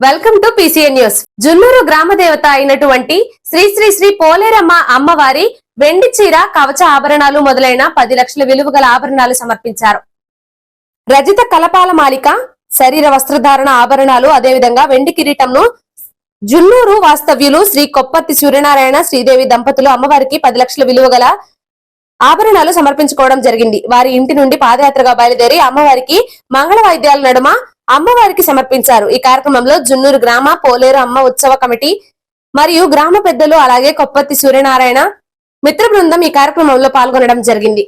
Welcome to PCN news. Junnuru గ్రామ దేవత అయినటువంటి శ్రీ శ్రీ శ్రీ పోలేరమ్మ అమ్మవారి వెండి చీర, కవచ ఆభరణాలు మొదలైన 10 లక్షల విలువ గల ఆభరణాలు సమర్పించారు. రజిత కలపాల మాలిక శరీర వస్త్రధారణ ఆభరణాలు, అదేవిధంగా వెండి కిరీటంను జున్నూరు వాస్తవ్యులు శ్రీ కొప్పత్తి సూర్యనారాయణ శ్రీదేవి దంపతులు అమ్మవారికి 10 లక్షల విలువ గల ఆభరణాలు సమర్పించుకోవడం జరిగింది. వారి ఇంటి నుండి పాదయాత్రగా బయలుదేరి అమ్మవారికి మంగళ వాయిద్యాల నడుమ అమ్మవారికి సమర్పించారు. ఈ కార్యక్రమంలో జున్నూరు గ్రామ పోలేరు అమ్మ ఉత్సవ కమిటీ మరియు గ్రామ పెద్దలు, అలాగే కొప్పత్తి సూర్యనారాయణ మిత్ర బృందం ఈ కార్యక్రమంలో పాల్గొనడం జరిగింది.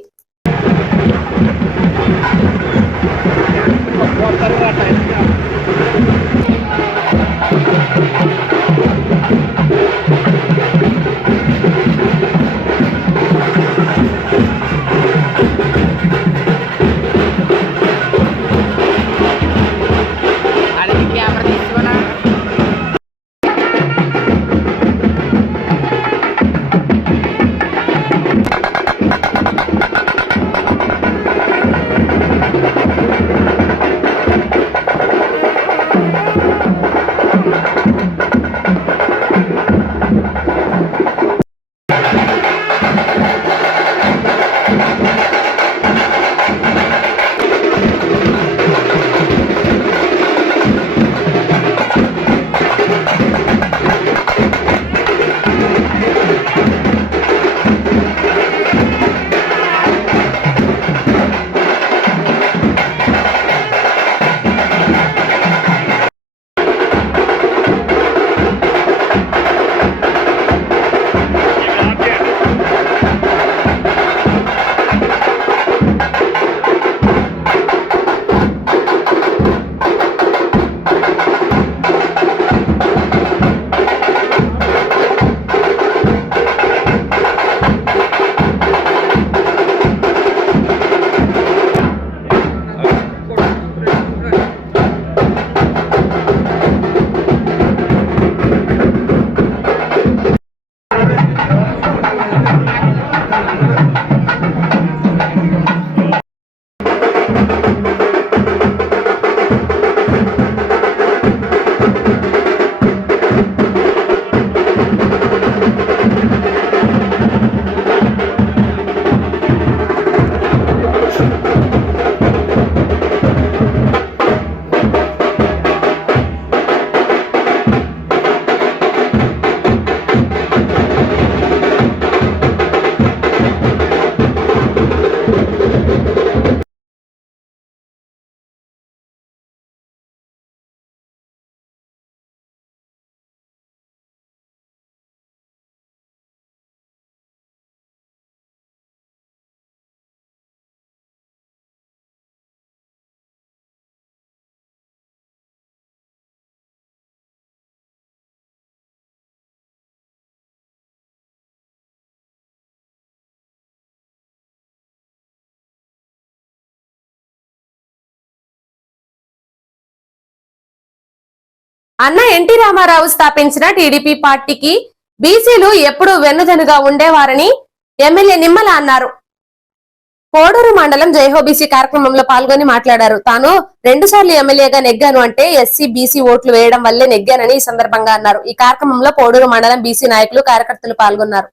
అన్న ఎన్టీ రామారావు స్థాపించిన టీడీపీ పార్టీకి బీసీలు ఎప్పుడూ వెన్నుదనుగా ఉండేవారని ఎమ్మెల్యే నిమ్మల అన్నారు. కోడూరు మండలం జైహోబీసీ కార్యక్రమంలో పాల్గొని మాట్లాడారు. తాను 2 సార్లు ఎమ్మెల్యేగా నెగ్గాను అంటే ఎస్సీ బీసీ ఓట్లు వేయడం వల్లే నెగ్గానని ఈ సందర్భంగా అన్నారు. ఈ కార్యక్రమంలో కోడూరు మండలం బీసీ నాయకులు, కార్యకర్తలు పాల్గొన్నారు.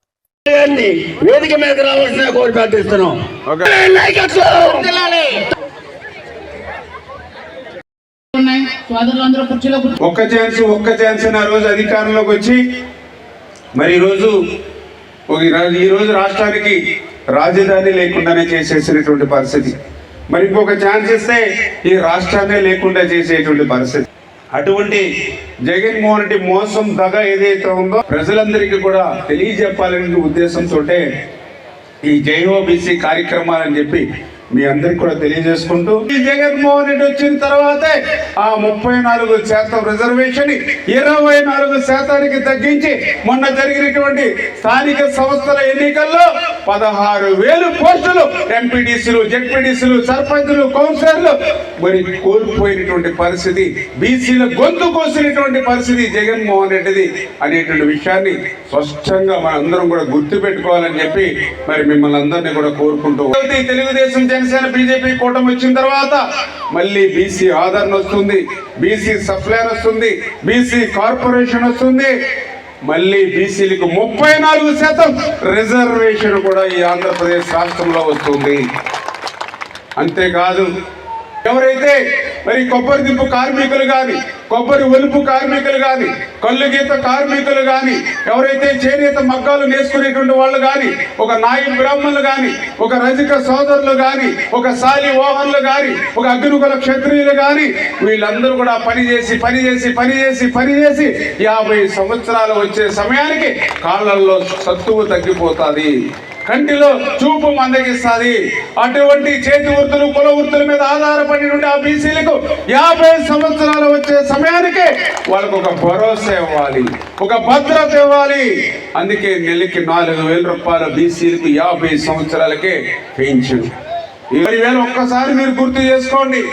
ఒక్క ఛాన్స్ ఆ రోజు అధికారంలోకి వచ్చి మరి ఈ రోజు రాష్ట్రానికి రాజధాని లేకుండానే చేసేసినటువంటి పరిస్థితి. మరి ఇంకొక ఛాన్స్ ఇస్తే ఈ రాష్ట్రాన్ని లేకుండా చేసేటువంటి పరిస్థితి. అటువంటి జగన్మోహన్ రెడ్డి మోసం దగ ఏదైతే ఉందో ప్రజలందరికీ కూడా తెలియజెప్పాలనే ఉద్దేశంతో ఈ జైహోబీసీ కార్యక్రమాలని చెప్పి మీ అందరికి కూడా తెలియజేసుకుంటూ, ఈ జగన్మోహన్ రెడ్డి వచ్చిన తర్వాతే ఆ 34% రిజర్వేషన్ 24% తగ్గించి మొన్న జరిగినటువంటి స్థానిక సంస్థల ఎన్నికల్లో 16,000 పోస్టులు ఎంపీటీసీలు, జెడ్పీటీసీలు, సర్పంచులు, కౌన్సిలర్లు మరి కోల్పోయినటువంటి పరిస్థితి, బీసీల గొంతు కోసినటువంటి పరిస్థితి జగన్మోహన్ రెడ్డిది అనేటువంటి విషయాన్ని స్పష్టంగా మనందరం కూడా గుర్తు పెట్టుకోవాలని చెప్పి మరి మిమ్మల్ని అందరినీ కూడా కోరుకుంటూ తెలుగుదేశం జనసేన బీజేపీ కూటమి వచ్చిన తర్వాత మళ్ళీ బీసీ ఆదరణ వస్తుంది, బీసీ సప్లైర్ వస్తుంది, బీసీ కార్పొరేషన్ వస్తుంది, మళ్ళీ బీసీలకు 34% రిజర్వేషన్ కూడా ఈ ఆంధ్రప్రదేశ్ రాష్ట్రంలో వస్తుంది. అంతేకాదు ఎవరైతే మరి కొబ్బరి దింపు కార్మికులు కానీ, కొబ్బరి ఒలుపు కార్మికులు కానీ, కళ్ళు గీత కార్మికులు కానీ, ఎవరైతే చేనేత మగ్గాలు నేర్చుకునేటువంటి వాళ్ళు కానీ, ఒక నాయి బ్రాహ్మణులు కానీ, ఒక రజక సోదరులు కానీ, ఒక సాలి ఓహన్లు కానీ, ఒక అగ్నికుల క్షత్రియులు కానీ, వీళ్ళందరూ కూడా పనిచేసి 50 సంవత్సరాలు వచ్చే సమయానికి కాళ్ళల్లో సత్తువు తగ్గిపోతుంది, కంటిలో చూపు మందగిస్తుంది. అటువంటి చేతి వృత్తులు, కుల వృత్తుల మీద ఆధారపడి ఉండే ఆ బీసీలకు 50 సంవత్సరాలు వచ్చే సమయానికి వాళ్ళకు ఒక భరోసా ఇవ్వాలి, ఒక భద్రత ఇవ్వాలి. అందుకే నెలకి 4,000 రూపాయల బీసీలకు 50 సంవత్సరాలకే పెన్షన్. 20,000 ఒక్కసారి మీరు గుర్తు చేసుకోండి.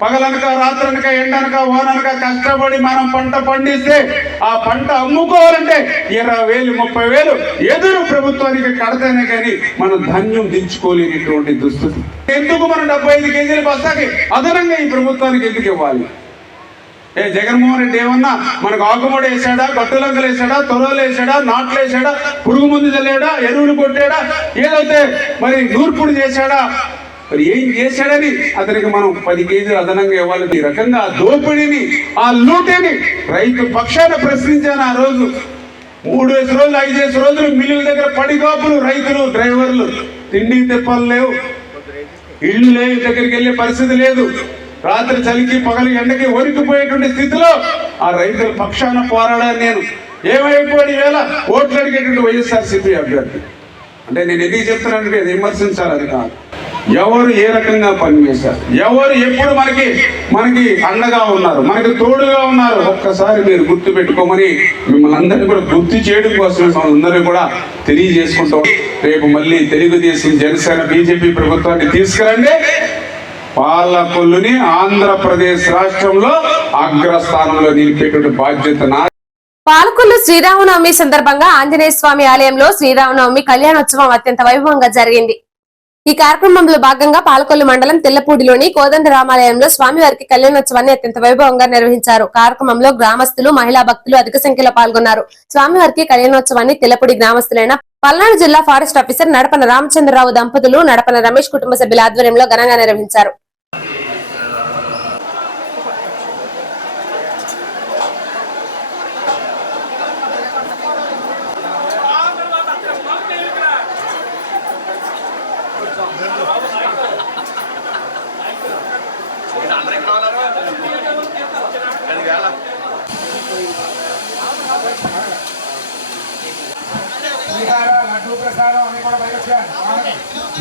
పగలనక రాత్రనక ఎండనక వాననక కష్టపడి మనం పంట పండిస్తే ఆ పంట అమ్ముకోవాలంటే 20,000 30,000 ఎదురు ప్రభుత్వానికి కడతానే కానీ మనం ధాన్యం దించుకోలేనటువంటి దుస్థితి. ఎందుకు మనం 75 కేజీల బస్తాకి అదనంగా ఈ ప్రభుత్వానికి ఎందుకు ఇవ్వాలి? జగన్మోహన్ రెడ్డి ఏమన్నా మనకు ఆకుమూడ వేసాడా, గట్టులంకలు వేసాడా, తొలలు వేసాడా, నాట్లు వేసాడా, పురుగు మందు చల్లాడా, ఎరువులు కొట్టాడా, ఏదైతే మరి నూర్పుడు చేశాడా, మరి ఏం చేశాడని అతనికి మనం 10 కేజీలు అదనంగా ఇవ్వాలి? ఈ రకంగా దోపిడీని, ఆ లూటిని రైతు పక్షాన ప్రశ్నించాను. ఆ రోజు 3 రోజులు 5 రోజులు మిల్లుల దగ్గర పడిగాపులు, రైతులు డ్రైవర్లు తిండి తిప్పలు లేవు, ఇళ్ళు లేవు, దగ్గరికి వెళ్ళే పరిస్థితి లేదు, రాత్రి చలికి పగలు ఎండకి వణికిపోయేటువంటి స్థితిలో ఆ రైతుల పక్షాన పోరాడాను నేను. ఏమైపోయి వేళ ఓట్లు అడిగేటువంటి వైఎస్ఆర్సీపీ అభ్యర్థి అంటే నేను ఎందుకు చెప్తున్నానంటే విమర్శించాలి, అది కాదు. ఎవరు ఏ రకంగా పనిచేశారు, ఎవరు ఎప్పుడు మనకి అండగా ఉన్నారు, మనకి తోడుగా ఉన్నారు, ఒక్కసారి మీరు గుర్తు పెట్టుకోమని మిమ్మల్ని అందరినీ కూడా గుర్తు చేయడం కోసం అందరినీ కూడా తెలియజేసుకుంటాం. రేపు మళ్ళీ తెలుగుదేశం జనసేన బీజేపీ ప్రభుత్వాన్ని తీసుకురండి, పాలకొల్లుని ఆంధ్రప్రదేశ్ రాష్ట్రంలో అగ్రస్థానంలో నిలిపేటువంటి బాధ్యత నా. పాలకొల్లు శ్రీరామనవమి సందర్భంగా ఆంజనేయ స్వామి ఆలయంలో శ్రీరామనవమి కళ్యాణోత్సవం అత్యంత వైభవంగా జరిగింది. ఈ కార్యక్రమంలో భాగంగా పాలకొల్లు మండలం తెల్లపూడిలోని కోదండ రామాలయంలో స్వామివారికి కళ్యాణోత్సవాన్ని అత్యంత వైభవంగా నిర్వహించారు. కార్యక్రమంలో గ్రామస్తులు, మహిళా భక్తులు అధిక సంఖ్యలో పాల్గొన్నారు. స్వామివారికి కళ్యాణోత్సవాన్ని తెల్లపూడి గ్రామస్తులైన పల్నాడు జిల్లా ఫారెస్ట్ ఆఫీసర్ నడపన రామచంద్రరావు దంపతులు, నడపన రమేష్ కుటుంబ సభ్యుల ఆధ్వర్యంలో ఘనంగా నిర్వహించారు.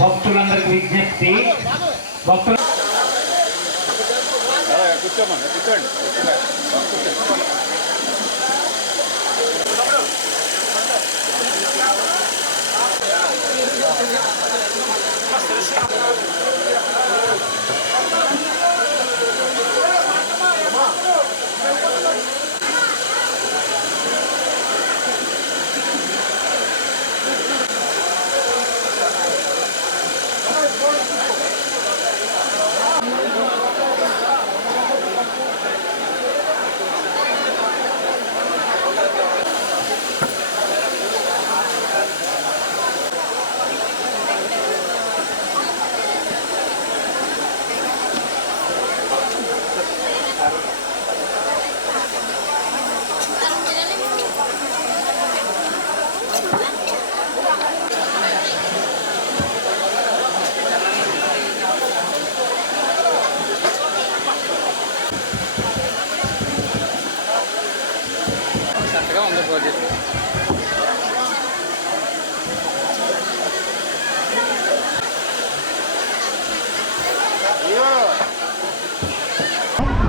భక్తులందరికీ విజ్ఞప్తి, భక్తులు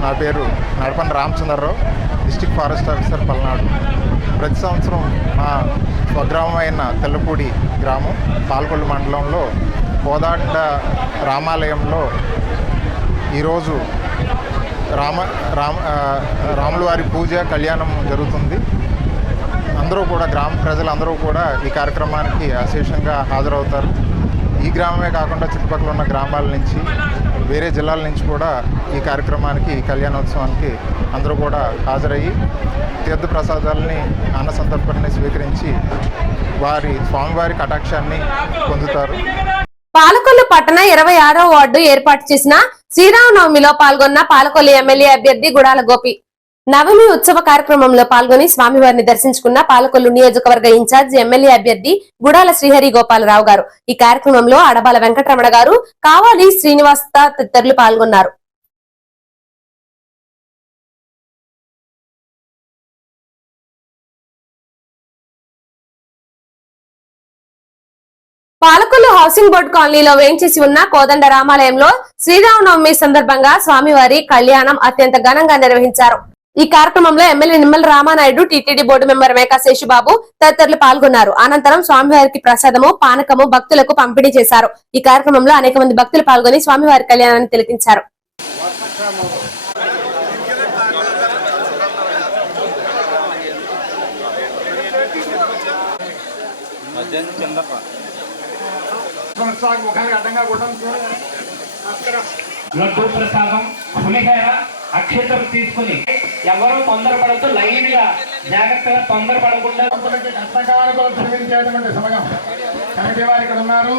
నా పేరు Nadapana Ramachandrarao, district forest officer Palnadu. ప్రతి సంవత్సరం మా స్వగ్రామం అయిన తెల్లపూడి గ్రామం పాలకొల్లు మండలంలో కోదండ రామాలయంలో ఈరోజు రాముల వారి పూజ కళ్యాణం జరుగుతుంది. అందరూ కూడా గ్రామ ప్రజలందరూ కూడా ఈ కార్యక్రమానికి అశేషంగా హాజరవుతారు. ఈ గ్రామమే కాకుండా చుట్టుపక్కల ఉన్న గ్రామాల నుంచి వేరే జిల్లాల నుంచి కూడా ఈ కార్యక్రమానికి కళ్యాణోత్సవానికి అందరూ కూడా హాజరయ్యి తీర్థ ప్రసాదాలని అన్న సంతర్పణని స్వీకరించి వారి స్వామివారి కటాక్షాన్ని పొందుతారు. పాలకొల్లు పట్టణ 26వ వార్డు ఏర్పాటు చేసిన శ్రీరామనవమిలో పాల్గొన్న పాలకొల్లు ఎమ్మెల్యే అభ్యర్థి గుడాల గోపి నవమి ఉత్సవ కార్యక్రమంలో పాల్గొని స్వామివారిని దర్శించుకున్న పాలకొల్లు నియోజకవర్గ ఇన్ఛార్జ్ ఎమ్మెల్యే అభ్యర్థి గుడాల శ్రీహరి గోపాలరావు గారు. ఈ కార్యక్రమంలో అడబాల వెంకటరమణ గారు, కావాలి శ్రీనివాస తదితరులు పాల్గొన్నారు. పాలకొల్లు హౌసింగ్ బోర్డు కాలనీలో వేంచేసి ఉన్న కోదండ రామాలయంలో శ్రీరామనవమి సందర్భంగా స్వామివారి కళ్యాణం అత్యంత ఘనంగా నిర్వహించారు. ఈ కార్యక్రమంలో MLA Nimmala Ramanaidu, TTD board member Meka Seshubabu తదితరులు పాల్గొన్నారు. అనంతరం స్వామివారికి ప్రసాదము, పానకము భక్తులకు పంపిణీ చేశారు. ఈ కార్యక్రమంలో అనేక మంది భక్తులు పాల్గొని స్వామివారి కళ్యాణాన్ని తిలకించారు. లడ్డు ప్రసాదం, పులిహేర, అక్షతలు తీసుకుని ఎవరు తొందరపడద్దు, లైన్ గా జాగ్రత్తగా తొందరపడకుండా కష్టకానుకలు శ్రమించేటువంటి సమయం. కమిటీ వారు ఇక్కడ ఉన్నారు,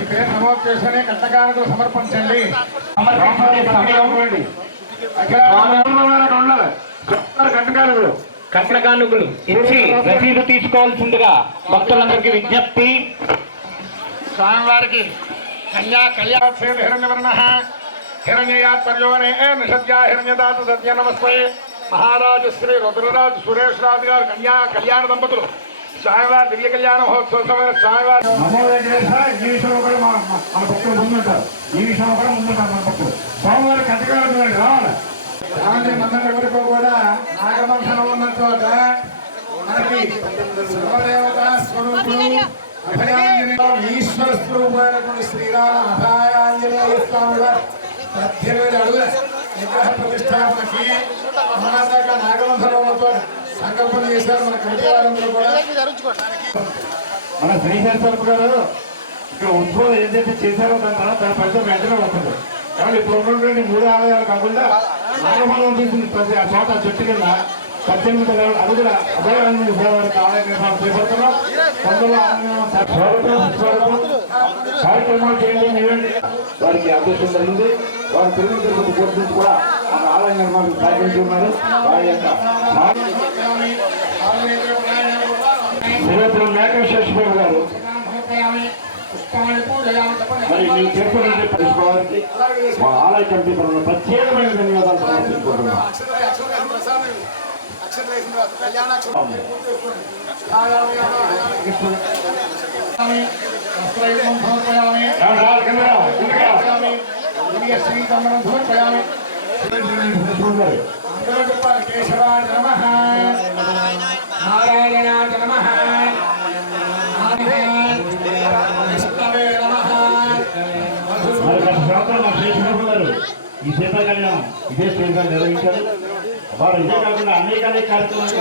ఈ పేరు నమోదు చేసుకుని కష్టకానుకలు సమర్పించండి. కట్నకానుకలు ఇచ్చి రసీదు తీసుకోవాల్సిందిగా భక్తులందరికీ విజ్ఞప్తి. స్వామివారికి హిరణ్యవర్ణ హిరణ్యాత్మర్యోనే నిషద్యా హిరణ్యదాత సత్య నమస్తే. మహారాజు శ్రీ రుద్రరాజు సురేష్ రాజు గారు కళ్యాణ దంపతులు స్వామివారి దివ్య కళ్యాణ మహోత్సవ సమయంలో స్వామివారి ఈ విషయంలో కూడా మన భక్తులు ముందుంటారు. ఈ విషయంలో కూడా ముందుంటారు మన భక్తులు. స్వామివారి కథకాలు రావాలి. అలాంటి మనందరికీ కూడా నాగబంధనం ఉన్న చోట మనకి సర్వదేవత స్వరూపులు ఈశ్వర స్వరూపమైనటువంటి శ్రీరామ అభయాంజనేయ స్వామి 18 అడుగుల విగ్రహ ప్రతిష్టాపనకి మహాదాకా నాగబంధనంతో సంకల్పన చేశారు మన కమిటీ వారందరూ కూడా. మన శ్రీశైలం గారు ఇక్కడ ఉద్భవం ఏదైతే చేశారో దాని తర్వాత దాని ఫలితం వెంటనే వస్తుంది. కానీ ఇప్పుడు ఉన్నటువంటి 3 ఆలయాలు కాకుండా నాగబంధనం తీసుకుని ప్రతి ఆ చోట చెట్టు కింద 18 అడుగుల అభయాంజనేయ స్వామి ఆలయ నిర్మాణం చేపడుతున్నాం. కార్యక్రమాలు చేయండి, వారికి అదృష్టం జరిగింది. వారి తెలుగు తిరుపతి కోర్టు నుంచి కూడా మన ఆలయ నిర్మాణం సహకరించి ఉన్నారు. వారి యొక్క మేకశేషబాబు గారు మరి మీ తిరుపతి పరిశుభావానికి మా ఆలయ కమిటీ పరంగా ప్రత్యేకమైన ధన్యవాదాలు సమర్పించుకుంటున్నాం. కేశవాయ నమః, నారాయణాయ నమః, ఈ శీతా కళ్యాణం ఇదే స్టేజ్గా నిర్వహించారు. వారు ఇదే కాకుండా అనేక కార్యక్రమాలు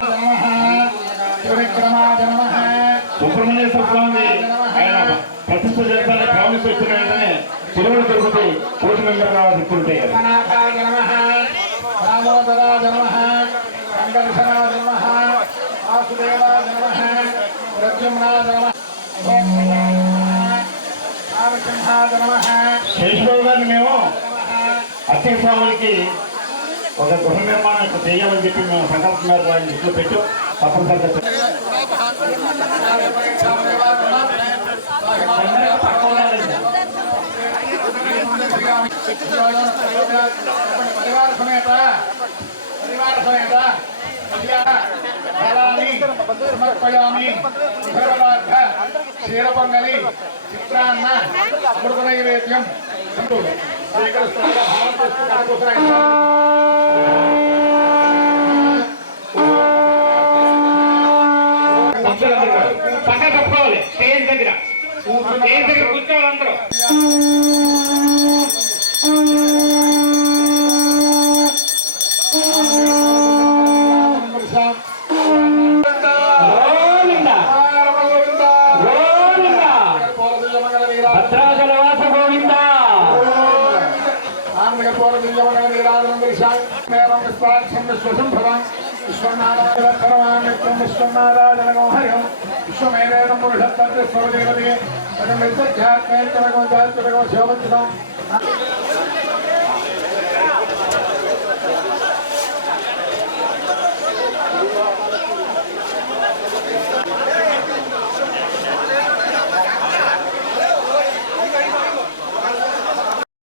సుబ్రహ్మణ్యేశ్వర స్వామి ఆయన ప్రతిష్ట చేస్తారని ప్రామిస్ వచ్చిన వెంటనే తిరుమల తిరుపతి కోటి మెంబర్గా దిక్కుంటారు. దామోదరాయ నమః, వెంకటేశ్వరాయ నమః, వాసుదేవాయ నమః, ప్రద్యుమ్నాయ నమః, నరసింహాయ నమః. శేషబాబు గారిని మేము అత్య స్వాములకి ఒక గృహ నిర్మాణం చేయాలని చెప్పి మేము సంకల్పం మేరకు ఆయన దృష్టిలో పెట్టాం. తప్పనిసరిగా క్షీర పొంగలి, చిత్రాన్న, అమృత నైవేద్యం పక్క కప్పుకోవాలి. స్టేజ్ దగ్గర కూర్చోవాలి అందరూ. భద్రాద్రి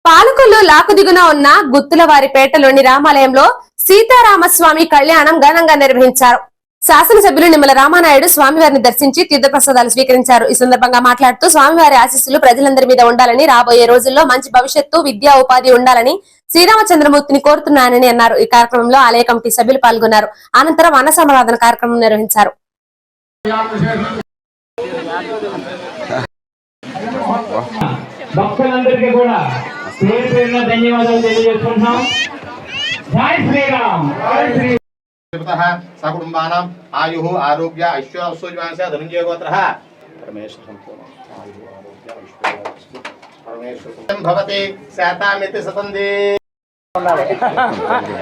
పాలకొల్లు లాకు దిగున ఉన్న గుత్తులవారిపేటలోని రామాలయంలో సీతారామస్వామి కళ్యాణం ఘనంగా నిర్వహించారు. శాసనసభ్యులు నిమ్మల రామానాయుడు స్వామివారిని దర్శించి తీర్థప్రసాదాలు స్వీకరించారు. ఈ సందర్భంగా మాట్లాడుతూ స్వామివారి ఆశీస్సులు ప్రజలందరి మీద ఉండాలని, రాబోయే రోజుల్లో మంచి భవిష్యత్తు, విద్యా ఉపాధి ఉండాలని శ్రీరామచంద్రమూర్తిని కోరుతున్నానని అన్నారు. ఈ కార్యక్రమంలో ఆలయ కమిటీ సభ్యులు పాల్గొన్నారు. అనంతరం అన్న సమారాధన కార్యక్రమం నిర్వహించారు. భక్తులందరికీ కూడా పేరు పేరున ధన్యవాదాలు తెలియజేసుకుంటున్నాం. జై శ్రీరామ్. సకుటుంబానాం ఆయు ఆరోగ్య ఐశ్వర్యశ్వర్యమాంస ధనంజయ గోత్రః పరమేశ్వరం భవతి శాతామితి సతంది.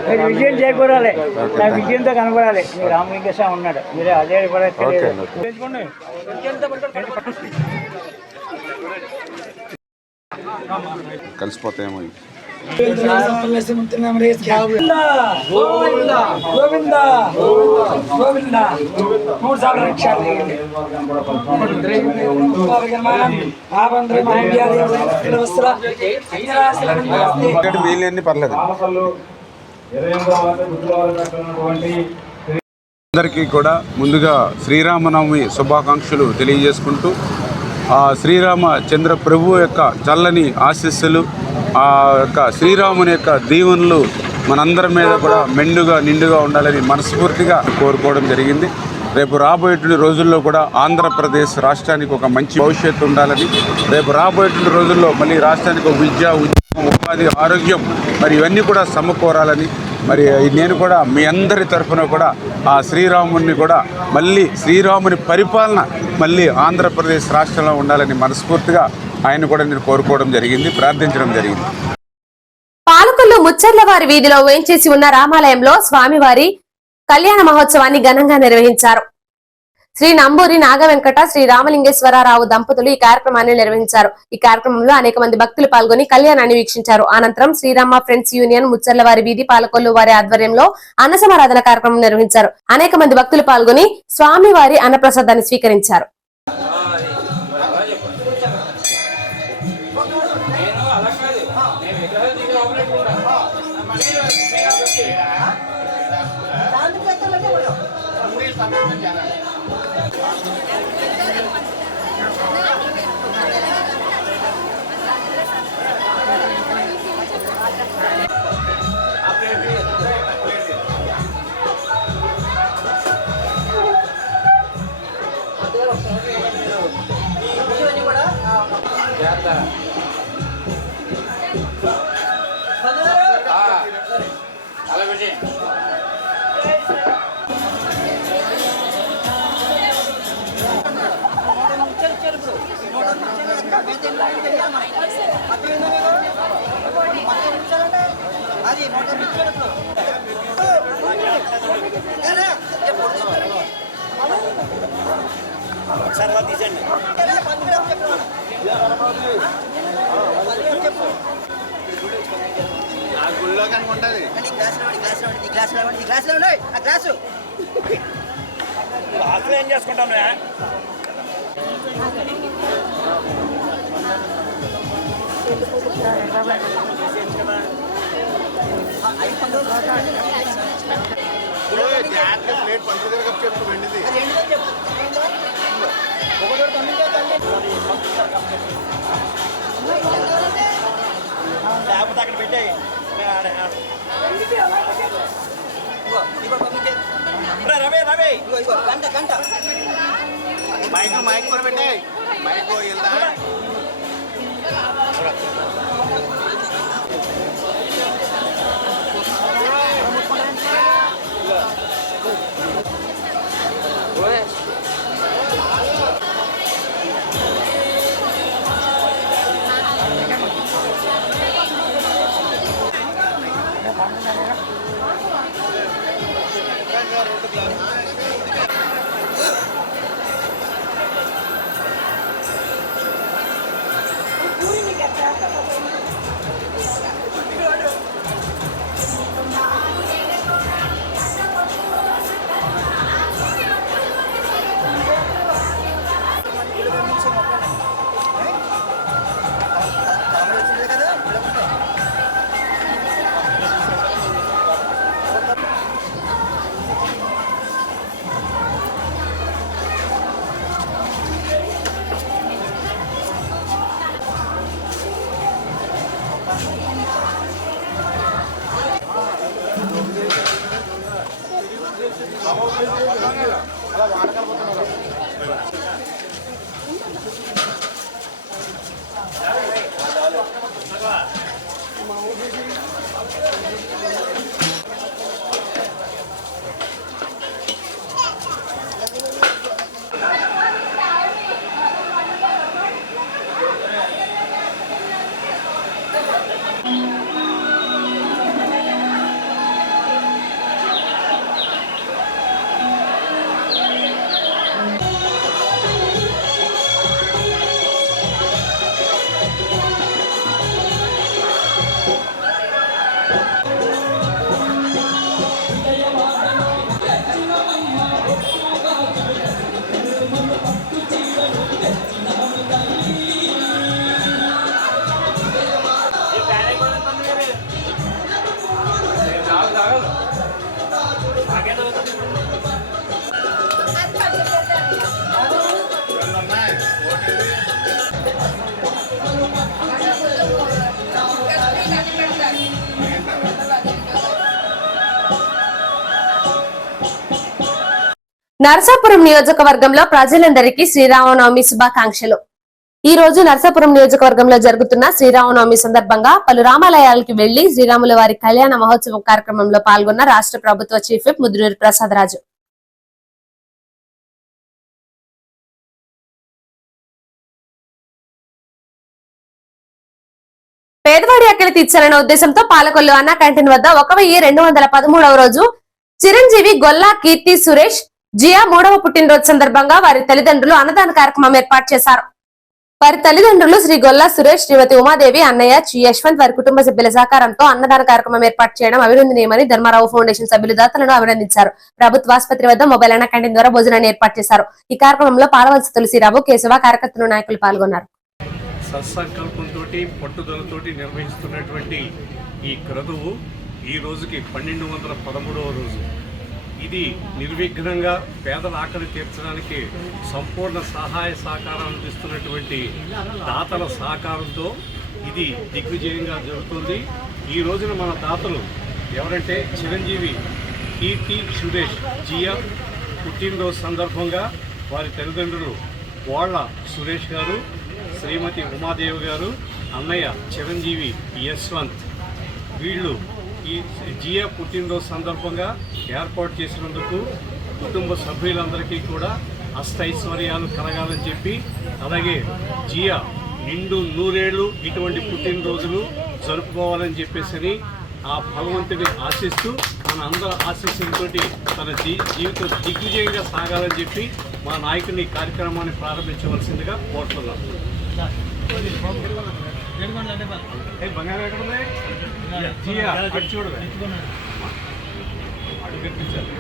మీరు విజయం చేకూరాలి, నా విజయంతో కనబడాలి. మీ రామలింగేశ్వర ఉన్నాడు, మీరే అదే కలిసిపోతాయేమో. వీళ్ళన్నీ పర్లేదు. అందరికీ కూడా ముందుగా శ్రీరామనవమి శుభాకాంక్షలు తెలియజేసుకుంటూ ఆ శ్రీరామచంద్ర ప్రభు యొక్క చల్లని ఆశీస్సులు, ఆ యొక్క శ్రీరాముని యొక్క దీవెనలు మనందరి మీద కూడా మెండుగా నిండుగా ఉండాలని మనస్ఫూర్తిగా కోరుకోవడం జరిగింది. రేపు రాబోయేటువంటి రోజుల్లో కూడా ఆంధ్రప్రదేశ్ రాష్ట్రానికి ఒక మంచి భవిష్యత్తు ఉండాలని, రేపు రాబోయేటువంటి రోజుల్లో మళ్ళీ రాష్ట్రానికి ఒక విద్య, ఉద్యోగం, ఉపాధి, ఆరోగ్యం మరి ఇవన్నీ కూడా సమకూరాలని, మరి నేను కూడా మీ అందరి తరఫున కూడా ఆ శ్రీరాముని కూడా మళ్ళీ శ్రీరాముని పరిపాలన మళ్ళీ ఆంధ్రప్రదేశ్ రాష్ట్రంలో ఉండాలని మనస్ఫూర్తిగా ఆయన కూడా నేను కోరుకోవడం జరిగింది, ప్రార్థించడం జరిగింది. పాలకొల్లు ముచ్చర్లవారి వీధిలో వేంచేసి ఉన్న రామాలయంలో స్వామివారి కళ్యాణ మహోత్సవాన్ని ఘనంగా నిర్వహించారు. శ్రీ నంబూరి నాగవెంకట, శ్రీ రామలింగేశ్వరరావు దంపతులు ఈ కార్యక్రమాన్ని నిర్వహించారు. ఈ కార్యక్రమంలో అనేక మంది భక్తులు పాల్గొని కళ్యాణాన్ని వీక్షించారు. అనంతరం శ్రీరామ ఫ్రెండ్స్ యూనియన్ ముచ్చర్లవారి వీధి పాలకొల్లు వారి ఆధ్వర్యంలో అన్న సమారాధన కార్యక్రమం నిర్వహించారు. అనేక మంది భక్తులు పాల్గొని స్వామివారి అన్నప్రసాదాన్ని స్వీకరించారు. ఏం చేసుకుంటాను లేకపోతే అక్కడ పెట్టాయి రవి రవి గంట గంట మైక్ కూడా పెట్టాయి మైక్ వెళ్దా నరసాపురం నియోజకవర్గంలో ప్రజలందరికీ శ్రీరామనవమి శుభాకాంక్షలు. ఈ రోజు నరసాపురం నియోజకవర్గంలో జరుగుతున్న శ్రీరామనవమి సందర్భంగా పలు రామాలయాలకు వెళ్లి శ్రీరాముల వారి కళ్యాణ మహోత్సవం కార్యక్రమంలో పాల్గొన్న రాష్ట్ర ప్రభుత్వ చీఫ్ విప్ ముద్రూరి ప్రసాద్ రాజు. పేదవాడి ఆకలి తీర్చాలన్న ఉద్దేశంతో పాలకొల్లు అన్నా క్యాంటీన్ వద్ద 1213వ రోజు చిరంజీవి గొల్లా కీర్తి సురేష్ జియా 3వ పుట్టినరోజు సందర్భంగా వారి తల్లిదండ్రులు అన్నదాన కార్యక్రమం ఏర్పాటు చేశారు. వారి తల్లిదండ్రులు శ్రీ గొల్లా సురేష్, శ్రీమతి ఉమాదేవి, అన్నయ్య యశ్వంత్ వారి కుటుంబ సభ్యుల సహకారంతో అన్నదాన కార్యక్రమం ఏర్పాటు చేయడం అభినందనీయమని ధర్మారావు ఫౌండేషన్ సభ్యులు దాతలను అభినందించారు. ప్రభుత్వ ఆసుపత్రి వద్ద మొబైల్ అన్నా క్యాంటీన్ ద్వారా భోజనాన్ని ఏర్పాటు చేశారు. ఈ కార్యక్రమంలో పాలవలస తులసిరావు, కేశవ, కార్యకర్తలు, నాయకులు పాల్గొన్నారు. సత్సంకల్పంతో పట్టుదలతోటి నిర్వహిస్తున్నటువంటి ఈ క్రతువు ఈ రోజుకి 1213వ రోజు. ఇది నిర్విఘ్నంగా పేదల ఆకలి తీర్చడానికి సంపూర్ణ సహాయ సహకారం అందిస్తున్నటువంటి దాతల సహకారంతో ఇది దిగ్విజయంగా జరుగుతుంది. ఈ రోజున మన దాతలు ఎవరంటే చిరంజీవి కీర్తి సురేష్ జియా పుట్టినరోజు సందర్భంగా వారి తల్లిదండ్రులు వాళ్ళ సురేష్ గారు, శ్రీమతి ఉమాదేవి గారు, అన్నయ్య చిరంజీవి యశ్వంత్ వీళ్ళు ఈ జియా పుట్టినరోజు సందర్భంగా ఏర్పాటు చేసినందుకు కుటుంబ సభ్యులందరికీ కూడా అష్టైశ్వర్యాలు కలగాలని చెప్పి, అలాగే జియా నిండు నూరేళ్లు ఇటువంటి పుట్టినరోజులు జరుపుకోవాలని చెప్పేసి ఆ భగవంతుని ఆశిస్తూ మన అందరి ఆశీస్సులతోటి తన జీవితం దిగ్విజయంగా సాగాలని చెప్పి మా నాయకుని కార్యక్రమాన్ని ప్రారంభించవలసిందిగా కోరుతున్నాం. బంగారం ఎక్కడ ఉన్నాయి? జియా అటు చూడవే అడుగు కనిపించాలి.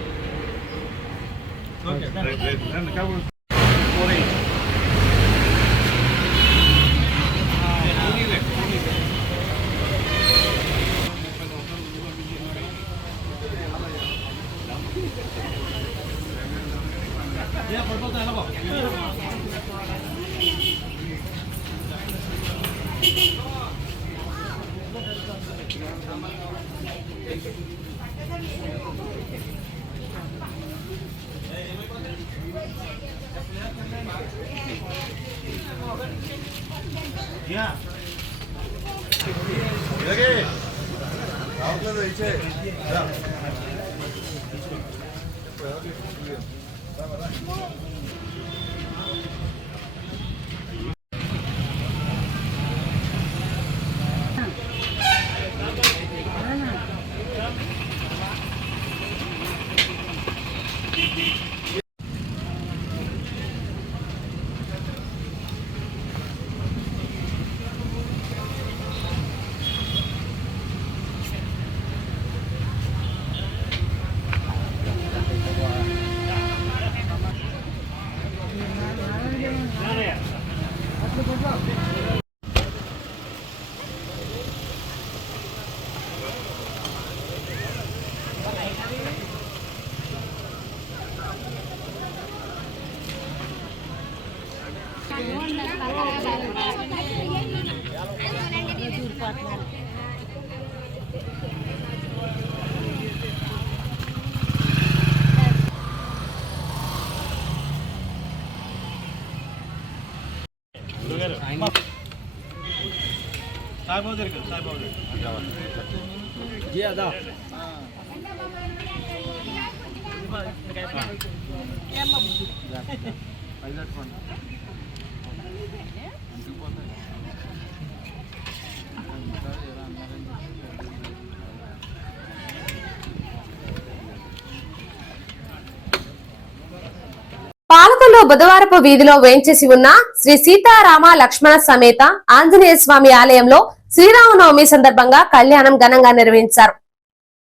పాలకొల్లు బుధవారపు వీధిలో వేంచేసి ఉన్న శ్రీ సీతారామ లక్ష్మణ సమేత ఆంజనేయ స్వామి ఆలయంలో శ్రీరామనవమి సందర్భంగా కళ్యాణం ఘనంగా నిర్వహించారు.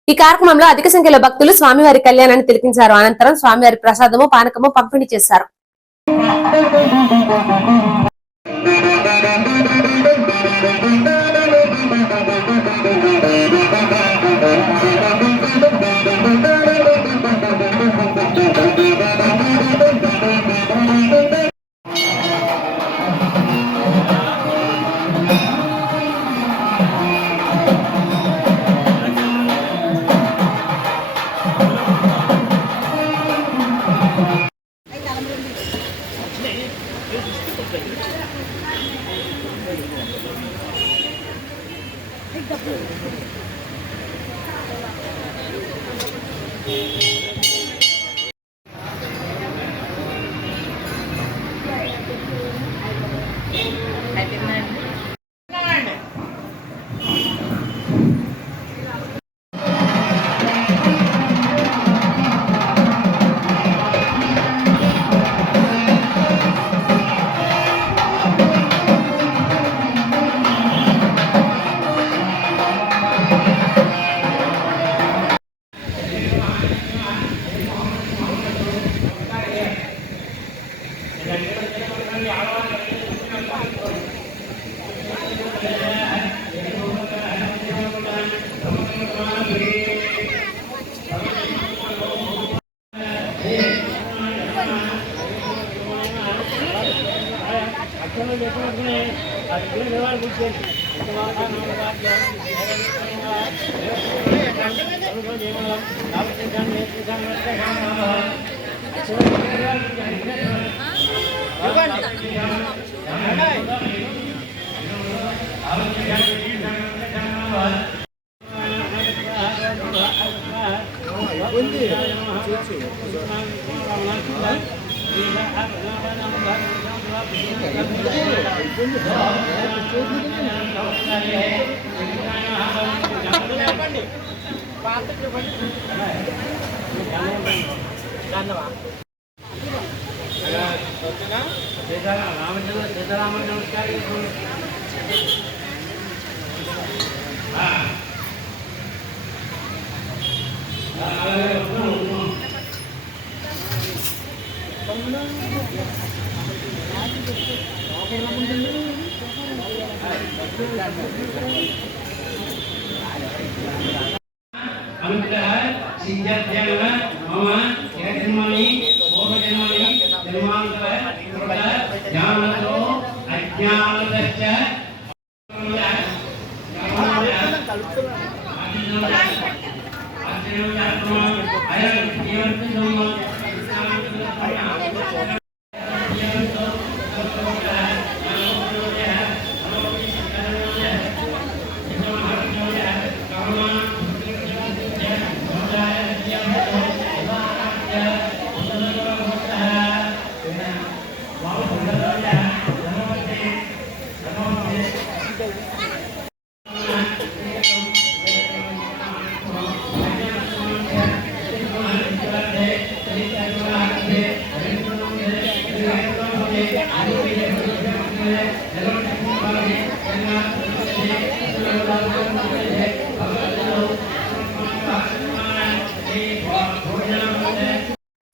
ఈ కార్యక్రమంలో అధిక సంఖ్యలో భక్తులు స్వామివారి కళ్యాణాన్ని తిలకించారు. అనంతరం స్వామివారి ప్రసాదము పానకము పంపిణీ చేశారు.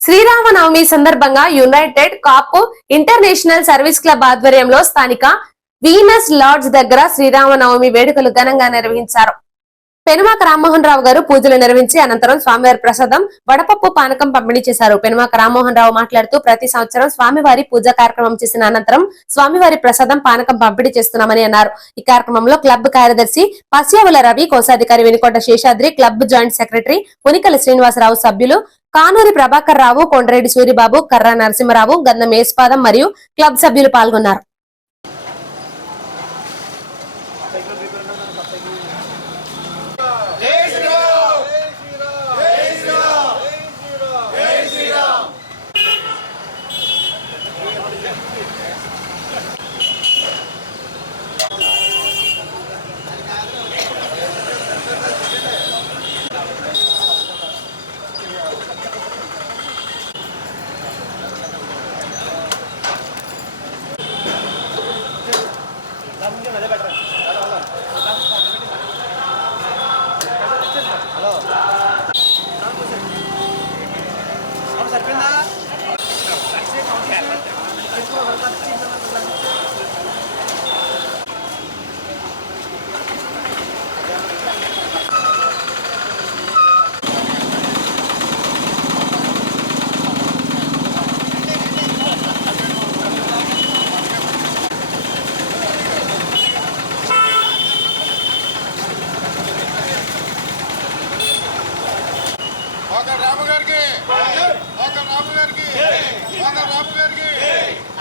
శ్రీరామనవమి సందర్భంగా యునైటెడ్ కాపు ఇంటర్నేషనల్ సర్వీస్ క్లబ్ ఆధ్వర్యంలో స్థానిక వీనస్ లాడ్జ్ దగ్గర శ్రీరామనవమి వేడుకలు ఘనంగా నిర్వహించారు. పెనుమాక రామ్మోహన్ రావు గారు పూజలు నిర్వహించి అనంతరం స్వామివారి ప్రసాదం వడపప్పు పానకం పంపిణీ చేశారు. పెనుమాక రామ్మోహన్ రావు మాట్లాడుతూ ప్రతి సంవత్సరం స్వామివారి పూజా కార్యక్రమం చేసిన అనంతరం స్వామివారి ప్రసాదం పానకం పంపిణీ చేస్తున్నామని అన్నారు. ఈ కార్యక్రమంలో క్లబ్ కార్యదర్శి పస్యావుల రవి, కోశాధికారి Venukonda Seshadri, club joint secretary Punikala Srinivasarao, సభ్యులు కానూరి ప్రభాకర్ రావు, కొండరెడ్డి సూరిబాబు, కర్రా నరసింహరావు, గంధం మేస్పాదం మరియు క్లబ్ సభ్యులు పాల్గొన్నారు.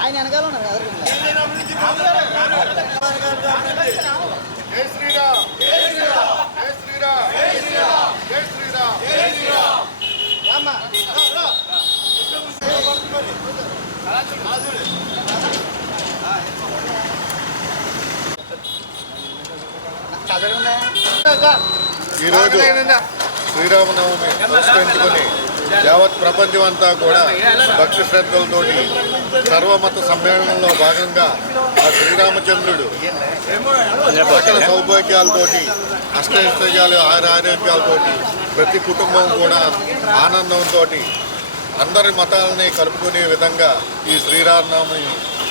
ఆయన వెనకాల ఉన్నారు జై శ్రీరామ్ జై శ్రీరామ్ జై శ్రీరామ్ జై శ్రీరామ్ జై శ్రీరామ్ జై శ్రీరామ్ ఈరోజు శ్రీరామనవమి పురస్కరించుకొని యావత్ ప్రపంచం అంతా కూడా భక్తి శ్రద్ధలతోటి సర్వమత సమ్మేళనంలో భాగంగా ఆ శ్రీరామచంద్రుడు సకల సౌభాగ్యాలతోటి అష్టైశ్వర్యాలు ఆరోగ్యాలతోటి ప్రతి కుటుంబం కూడా ఆనందంతో అందరి మతాలని కలుపుకునే విధంగా ఈ శ్రీరామనవమి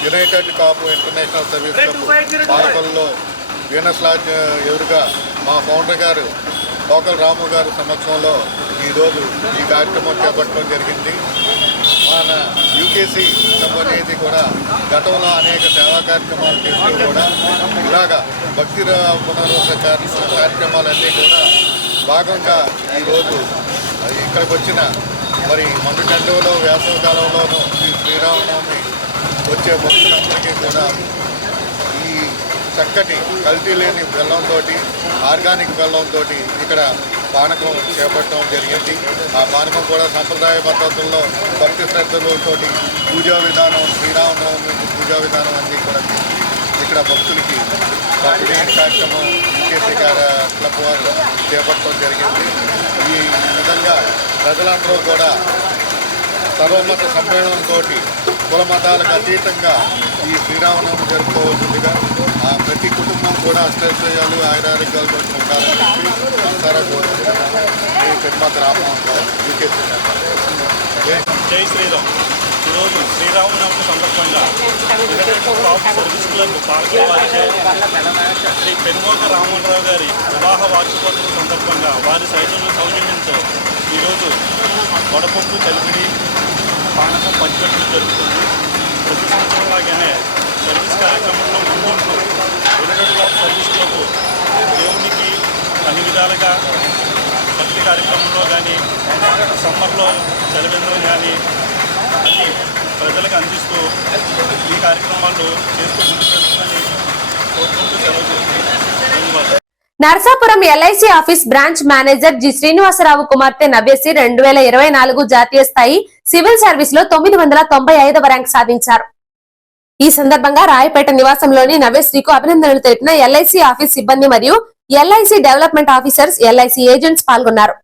యునైటెడ్ కాపు ఇంటర్నేషనల్ సర్వీస్ క్లబ్ పార్కుల్లో వీనస్ లాడ్జ్ ఎదురుగా మా ఫౌండర్ గారు లోకల్ రాము గారి సమక్షంలో ఈరోజు ఈ కార్యక్రమం చేపట్టడం జరిగింది. మన యూకేసీ క్లబ్ అనేది కూడా గతంలో అనేక సేవా కార్యక్రమాలు చేస్తూ కూడా ఇలాగా భక్తి పునర్వస కార్యక్రమాలన్నీ కూడా భాగంగా ఈరోజు ఇక్కడికి వచ్చిన మరి మండుటెండవలో వేసవి కాలంలోనూ ఈ శ్రీరామనవమి వచ్చే భక్తులందరికీ కూడా ఈ చక్కటి కల్తీ లేని బెల్లంతో ఆర్గానిక్ బెల్లంతో ఇక్కడ పానకం చేపట్టడం జరిగింది. ఆ పానకం కూడా సంప్రదాయ పద్ధతుల్లో భక్తి శ్రద్ధలతో పూజా విధానం శ్రీరామనవమి పూజా విధానం అన్నీ కూడా ఇక్కడ భక్తులకి కార్యక్రమం యూకేసీ క్లబ్ వారు చేపట్టడం జరిగింది. ఈ విధంగా ప్రజలందరూ కూడా సర్వమత సమ్మేళనంతో కుల మతాలకు అతీతంగా ఈ శ్రీరామనవమి జరుపుకోవాల్సిందిగా ప్రతి కుటుంబం కూడా అష్టైశ్వర్యాలు ఆయురారోగ్యాలతో ఉండాలని చెప్పి మనసారా కోరుకుంటున్నాను. తిరుమత రామమోహన్ యూకేసీ. జై శ్రీరామ్. ఈరోజు శ్రీరామనవమి సందర్భంగా సర్వీస్ క్లబ్ పార్కుల వారిచే శ్రీ పెనుమోక రామమోహన్ గారి వివాహ వార్షికోత్సవం సందర్భంగా వారి సౌజన్యంతో ఈరోజు వడపప్పు కలిపిడి పానకం పంచిపెట్టడం జరుగుతుంది. ప్రతి సంవత్సరం లాగానే సర్వీస్ కార్యక్రమంలో ముందుంటూ యునైటెడ్ సర్వీస్ క్లబ్ దేవునికి అన్ని విధాలుగా భక్తి కార్యక్రమంలో కానీ సమ్మర్లో చలివేంద్రం కానీ అన్ని ప్రజలకు అందిస్తూ ఈ కార్యక్రమాలు చేస్తూ ముందుకు వెళ్తుందని కోరుకుంటూ సెలవు చేస్తుంది. ధన్యవాదాలు. Narasapuram LIC office branch manager G Srinivasarao కుమార్తె నవ్యశ్రీ 2024 జాతీయ స్థాయి సివిల్ సర్వీస్ లో 995వ ర్యాంక్ సాధించారు. ఈ సందర్భంగా రాయపేట నివాసంలోని నవ్యశ్రీకు అభినందనలు తెలిపిన ఎల్ఐసి ఆఫీస్ సిబ్బంది మరియు LIC development officers, LIC agents పాల్గొన్నారు.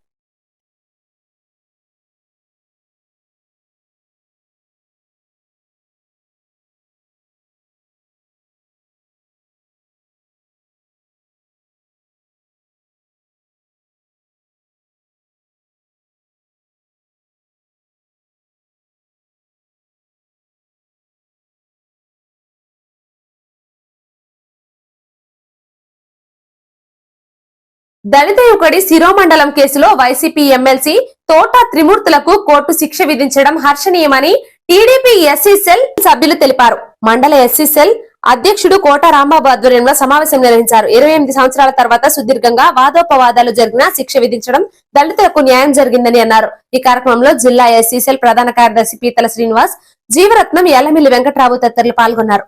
దళిత యువకుడి శిరోమండలం కేసులో వైసీపీ ఎమ్మెల్సీ తోట త్రిమూర్తులకు కోర్టు శిక్ష విధించడం హర్షణీయమని టీడీపీ ఎస్సీ సెల్ సభ్యులు తెలిపారు. మండల ఎస్సీ సెల్ అధ్యక్షుడు కోట రాంబాబు ఆధ్వర్యంలో సమావేశం నిర్వహించారు. 28 సంవత్సరాల తర్వాత సుదీర్ఘంగా వాదోపవాదాలు జరిగినా శిక్ష విధించడం దళితులకు న్యాయం జరిగిందని అన్నారు. ఈ కార్యక్రమంలో జిల్లా ఎస్సీ సెల్ ప్రధాన కార్యదర్శి పీతల శ్రీనివాస్, జీవరత్నం, యల్లమిల్లి వెంకట్రావు తదితరులు పాల్గొన్నారు.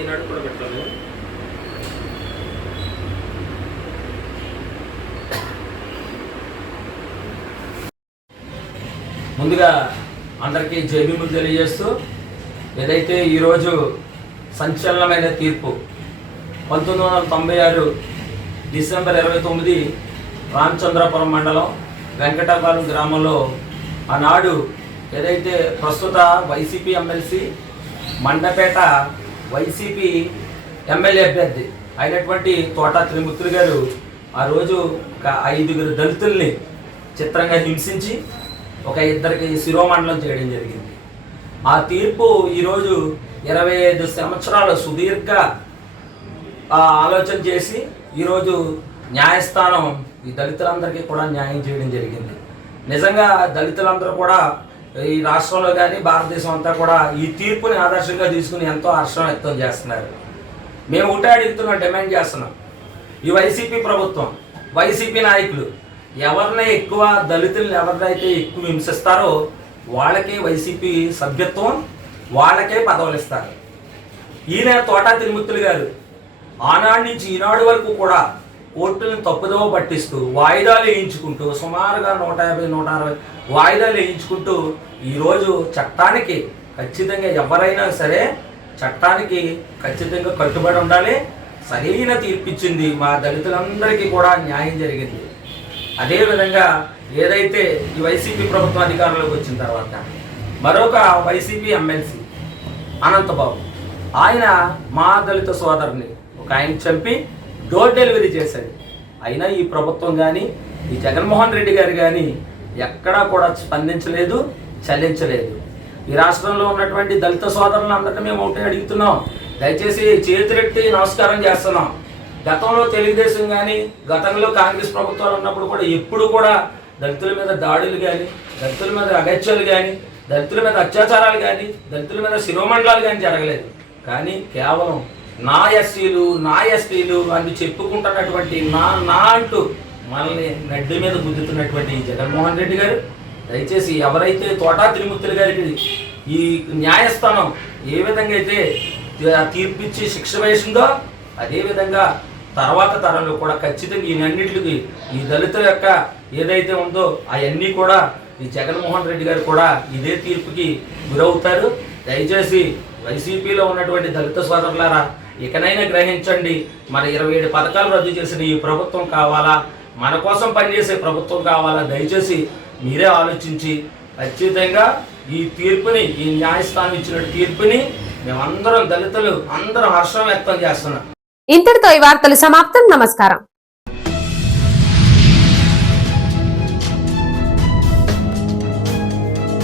ఈనాడు కూడా పెట్టాలి. ముందుగా అందరికీ జైబీములు తెలియజేస్తూ, ఏదైతే ఈరోజు సంచలనమైన తీర్పు 1996 డిసెంబర్ 29 రామచంద్రపురం మండలం వెంకటాపాలెం గ్రామంలో ఆనాడు ఏదైతే ప్రస్తుత YCP MLC Mandapeta YCP MLA అభ్యర్థి అయినటువంటి తోట త్రిమూర్తులు గారు ఆ రోజు ఒక 5 దళితుల్ని చిత్రంగా హింసించి ఒక 2కి శిరోమండలం చేయడం జరిగింది. ఆ తీర్పు ఈరోజు 25 సంవత్సరాల సుదీర్ఘ ఆలోచన చేసి ఈరోజు న్యాయస్థానం ఈ దళితులందరికీ కూడా న్యాయం చేయడం జరిగింది. నిజంగా దళితులందరూ కూడా ఈ రాష్ట్రంలో కానీ భారతదేశం అంతా కూడా ఈ తీర్పుని ఆదర్శంగా తీసుకుని ఎంతో హర్షం వ్యక్తం చేస్తున్నారు. మేము ఒకటే అడుగుతున్నాం, డిమాండ్ చేస్తున్నాం, ఈ వైసీపీ ప్రభుత్వం, వైసీపీ నాయకులు ఎవరిని ఎక్కువ దళితులను ఎవరినైతే ఎక్కువ హింసిస్తారో వాళ్ళకే వైసీపీ సభ్యత్వం, వాళ్ళకే పదవులు ఇస్తారు. ఈయన తోట తిరుమూర్తులు గారు ఆనాడు నుంచి ఈనాడు వరకు కూడా కోర్టులను తప్పుదోవ పట్టిస్తూ వాయిదాలు వేయించుకుంటూ సుమారుగా 150-160 వాయిదాలు వేయించుకుంటూ ఈరోజు చట్టానికి ఖచ్చితంగా ఎవరైనా సరే చట్టానికి ఖచ్చితంగా కట్టుబడి ఉండాలి. సరైన తీర్పిచ్చింది. మా దళితులందరికీ కూడా న్యాయం జరిగింది. అదేవిధంగా ఏదైతే ఈ వైసీపీ ప్రభుత్వం అధికారంలోకి వచ్చిన తర్వాత మరొక వైసీపీ ఎమ్మెల్సీ అనంతబాబు, ఆయన మా దళిత సోదరుని ఒక ఆయన చంపి డోర్ డెలివరీ చేశాడు. అయినా ఈ ప్రభుత్వం కానీ ఈ జగన్మోహన్ రెడ్డి గారు కానీ ఎక్కడా కూడా స్పందించలేదు, చలించలేదు. ఈ రాష్ట్రంలో ఉన్నటువంటి దళిత సోదరులందరినీ మేము ఒకటే అడుగుతున్నాం, దయచేసి చేతులెత్తి నమస్కారం చేస్తున్నాం. గతంలో తెలుగుదేశం కానీ గతంలో కాంగ్రెస్ ప్రభుత్వాలు ఉన్నప్పుడు కూడా ఎప్పుడు కూడా దళితుల మీద దాడులు కానీ, దళితుల మీద అగత్యాలు కానీ, దళితుల మీద అత్యాచారాలు కానీ, దళితుల మీద శిరోమండలాలు కానీ జరగలేదు. కానీ కేవలం నా ఎస్సీలు, నా ఎస్టీలు అని చెప్పుకుంటున్నటువంటి నా అంటూ మనల్ని నడ్డి మీద గుద్దుతున్నటువంటి జగన్మోహన్ రెడ్డి గారు, దయచేసి ఎవరైతే తోటా త్రిమూర్తులు గారికి ఈ న్యాయస్థానం ఏ విధంగా అయితే తీర్పిచ్చి శిక్ష వేసిందో అదేవిధంగా తర్వాత తరంలో కూడా ఖచ్చితంగా ఈయనన్నింటికి ఈ దళితుల యొక్క ఏదైతే ఉందో అవన్నీ కూడా ఈ జగన్మోహన్ రెడ్డి గారు కూడా ఇదే తీర్పుకి గురవుతారు. దయచేసి వైసీపీలో ఉన్నటువంటి దళిత సోదరులారా ఇకనైనా గ్రహించండి. మన 27 పథకాలు రద్దు చేసిన ఈ ప్రభుత్వం కావాలా, మన కోసం పనిచేసే ప్రభుత్వం కావాలా? దయచేసి మీరే ఆలోచించి ఖచ్చితంగా ఈ తీర్పుని, ఈ న్యాయస్థానం ఇచ్చిన తీర్పుని మేమందరం దళితులు అందరం హర్షం వ్యక్తం చేస్తున్నాం. ఇంతటితో ఈ వార్తలు సమాప్తం. నమస్కారం.